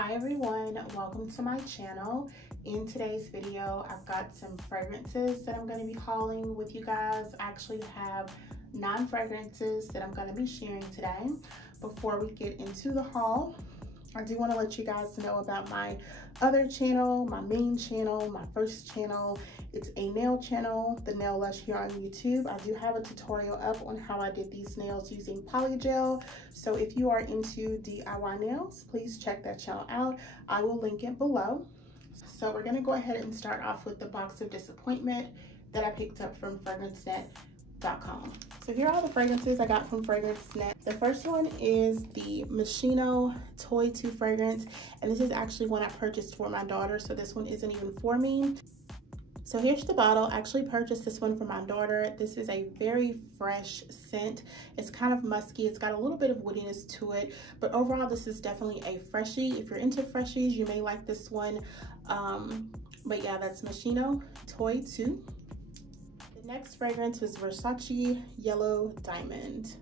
Hi everyone, welcome to my channel. In today's video, I've got some fragrances that I'm going to be hauling with you guys. I actually have 9 fragrances that I'm going to be sharing today. Before we get into the haul, I do want to let you guys know about my other channel, my main channel, my first channel. It's a nail channel, The Nail Lush, here on YouTube. I do have a tutorial up on how I did these nails using polygel. So if you are into DIY nails, please check that channel out. I will link it below. So we're gonna go ahead and start off with the box of disappointment that I picked up from FragranceNet.com. So here are all the fragrances I got from FragranceNet. The first one is the Moschino Toy 2 fragrance, and this is actually one I purchased for my daughter, so this one isn't even for me. So here's the bottle. I actually purchased this one for my daughter. This is a very fresh scent. It's kind of musky. It's got a little bit of woodiness to it, but overall this is definitely a freshie. If you're into freshies, you may like this one. But yeah, that's Moschino Toy 2. The next fragrance was Versace Yellow Diamond.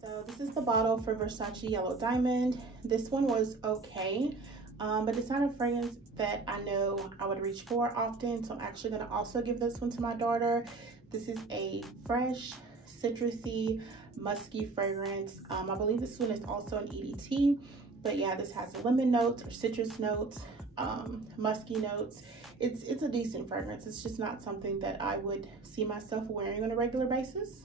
So this is the bottle for Versace Yellow Diamond. This one was okay. But it's not a fragrance that I know I would reach for often, so I'm actually going to also give this one to my daughter. This is a fresh, citrusy, musky fragrance. I believe this one is also an EDT, but yeah, this has lemon notes or citrus notes, musky notes. It's a decent fragrance. It's just not something that I would see myself wearing on a regular basis.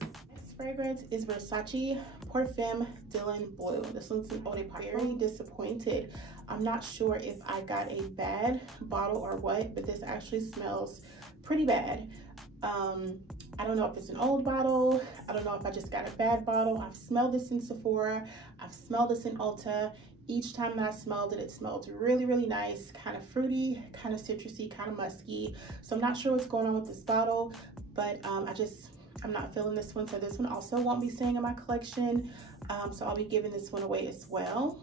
Next fragrance is Versace Perfume Blue. This one's an eau de parfum. Very disappointed. I'm not sure if I got a bad bottle or what, but this actually smells pretty bad. I don't know if it's an old bottle. I don't know if I just got a bad bottle. I've smelled this in Sephora. I've smelled this in Ulta. Each time that I smelled it, it smelled really, really nice, kind of fruity, kind of citrusy, kind of musky. So I'm not sure what's going on with this bottle, but I'm not feeling this one, so this one also won't be staying in my collection. So I'll be giving this one away as well.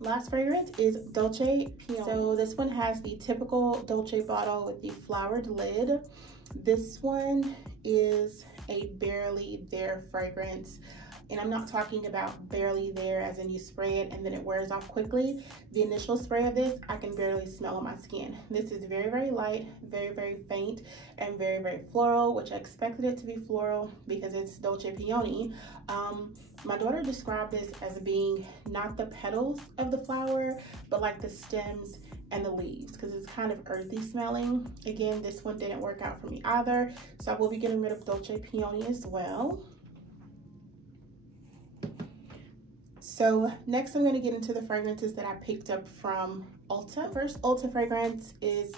Last fragrance is Dolce Peony. So this one has the typical Dolce bottle with the flowered lid. This one is a barely there fragrance. And I'm not talking about barely there as in you spray it and then it wears off quickly. The initial spray of this, I can barely smell on my skin. This is very, very light, very, very faint, and very, very floral, which I expected it to be floral because it's Dolce Peony. My daughter described this as being not the petals of the flower, but like the stems and the leaves, because it's kind of earthy smelling. Again, this one didn't work out for me either, so I will be getting rid of Dolce Peony as well. So next I'm going to get into the fragrances that I picked up from Ulta. First Ulta fragrance is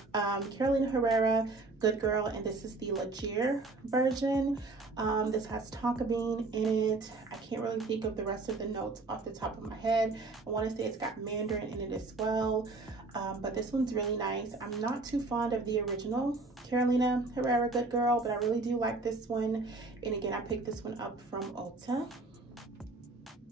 Carolina Herrera Good Girl, and this is the Legere version. This has tonka bean in it. I can't really think of the rest of the notes off the top of my head. I want to say it's got mandarin in it as well, but this one's really nice. I'm not too fond of the original Carolina Herrera Good Girl, but I really do like this one, and again, I picked this one up from Ulta.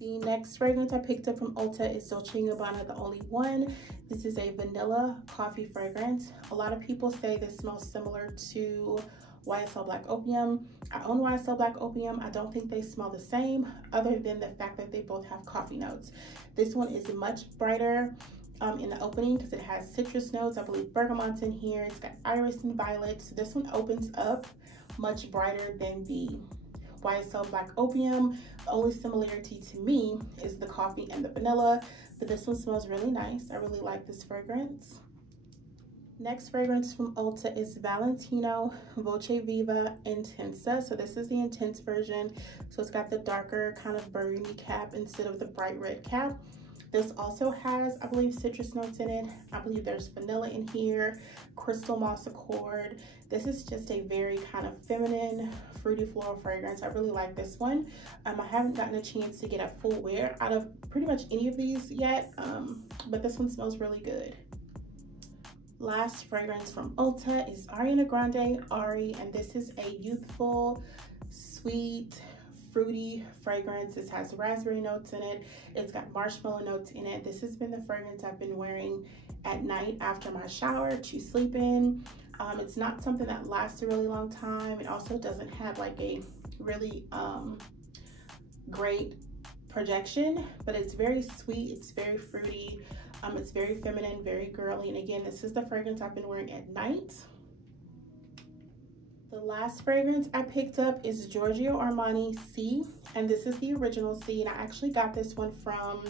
The next fragrance I picked up from Ulta is Dolce & Gabbana The Only One. This is a vanilla coffee fragrance. A lot of people say this smells similar to YSL Black Opium. I own YSL Black Opium. I don't think they smell the same, other than the fact that they both have coffee notes. This one is much brighter in the opening because it has citrus notes. I believe bergamot's in here. It's got iris and violet. So this one opens up much brighter than the YSL Black Opium. The only similarity to me is the coffee and the vanilla, but this one smells really nice. I really like this fragrance. Next fragrance from Ulta is Valentino Voce Viva Intensa. So this is the intense version. So it's got the darker kind of burgundy cap instead of the bright red cap. This also has, I believe, citrus notes in it. I believe there's vanilla in here, crystal moss accord. This is just a very kind of feminine, fruity floral fragrance. I really like this one. I haven't gotten a chance to get a full wear out of pretty much any of these yet, but this one smells really good. Last fragrance from Ulta is Ariana Grande Ari, and this is a youthful, sweet, fruity fragrance. This has raspberry notes in it. It's got marshmallow notes in it. This has been the fragrance I've been wearing at night after my shower to sleep in. It's not something that lasts a really long time. It also doesn't have like a really great projection, but it's very sweet, it's very fruity, it's very feminine, very girly. And again, this is the fragrance I've been wearing at night. The last fragrance I picked up is Giorgio Armani Si, and this is the original Si, and I actually got this one from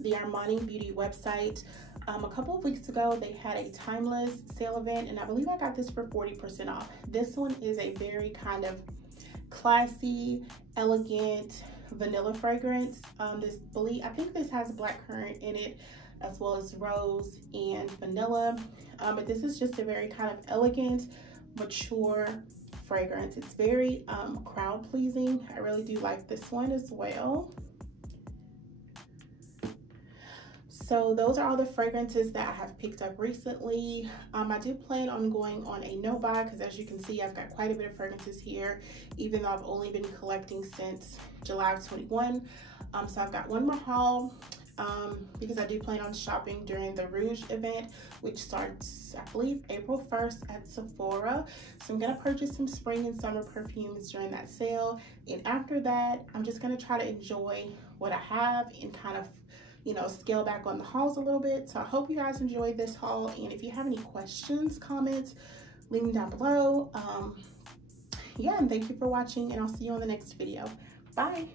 the Armani Beauty website. A couple of weeks ago, they had a timeless sale event, and I believe I got this for 40% off. This one is a very kind of classy, elegant vanilla fragrance. I think this has blackcurrant in it, as well as rose and vanilla. But this is just a very kind of elegant, mature fragrance. It's very crowd pleasing. I really do like this one as well. So those are all the fragrances that I have picked up recently. I do plan on going on a no buy, because as you can see, I've got quite a bit of fragrances here, even though I've only been collecting since July of 21. So I've got one more haul, because I do plan on shopping during the Rouge event, which starts, I believe, April 1st at Sephora. So I'm gonna purchase some spring and summer perfumes during that sale. And after that, I'm just gonna try to enjoy what I have and kind of, you know, scale back on the hauls a little bit. So I hope you guys enjoyed this haul, and if you have any questions, comments, leave them down below. Yeah, and thank you for watching, and I'll see you on the next video. Bye.